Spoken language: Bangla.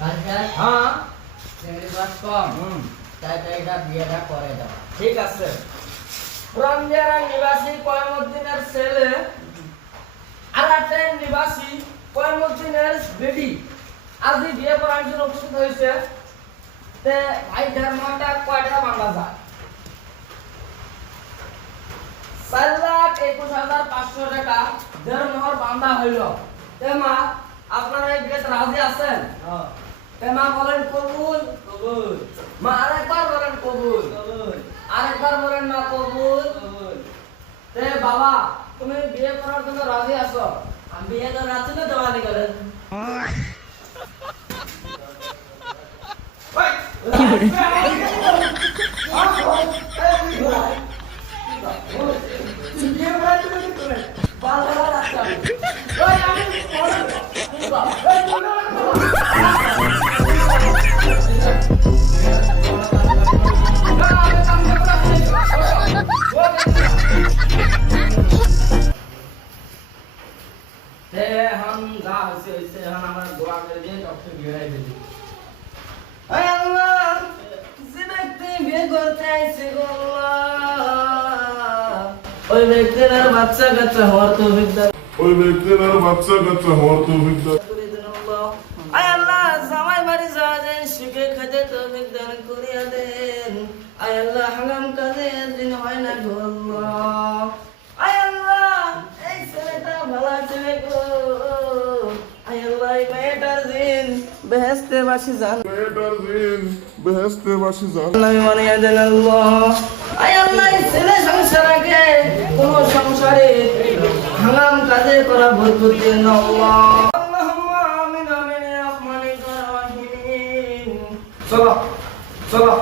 হ্যাঁ বিয়েটা করে দাও। ঠিক আছে। রমজারা নিবাসী কয়মুদ্দিনের ছেলে আলাটের নিবাসী কয়মুদ্দিনের বেটি আজই বিয়ে করার জন্য উপস্থিত হয়েছে। তে ভাই ধর্মটা কয়টা বাংলা যায়? 4,21,500 টাকা ধর্মহর বান্ধা হইল। তে মা আপনারা এই বিয়েতে রাজি আছেন? তে মা বলেন কবুল। কবুল মা আরেকবার বলেন কবুল। কবুল আরেকবার বলেন না কবুল। কবুল। তে বাবা তুমি বিয়ে করার জন্য রাজি আছো? আমি বিয়ে করে রাখছি না দেওয়ানি করেন। हम जा से हम हमारा दुआ कर दिए डॉक्टर गिराई दे ऐ अल्लाह किसी व्यक्ति বিয়ে করতে আইছে গো আল্লাহ ওই ব্যক্তির আর বাচ্চা কাচ্চা হওয়ার তৌফিক দাও ওই ব্যক্তির আর বাচ্চা কাচ্চা হওয়ার তৌফিক দান করে দেন আল্লাহ আয় আল্লাহ জামাই বাড়ি যাওয়া যায় সুখে খেতে তৌফিক দান করিয়া দেন আয় আল্লাহ হারাম কাজে দিন হয় না গো আল্লাহ আয় আল্লাহ এই ছেলেটা ভালো ছেলে গো আয় আল্লাহ এই মেয়েটার দিন বেহেশতে বাসি জান মেয়েটার দিন বেহেশতে বাসি জান আমি মানিয়া দেন আল্লাহ আয় আল্লাহ এই ছেলে সংসার আগে কোন সংসারে হারাম কাজে করা বরকত দেন আল্লাহ আল্লাহুম্মা আমিন আমিন ইয়া রাহমানির রাহিম চলো চলো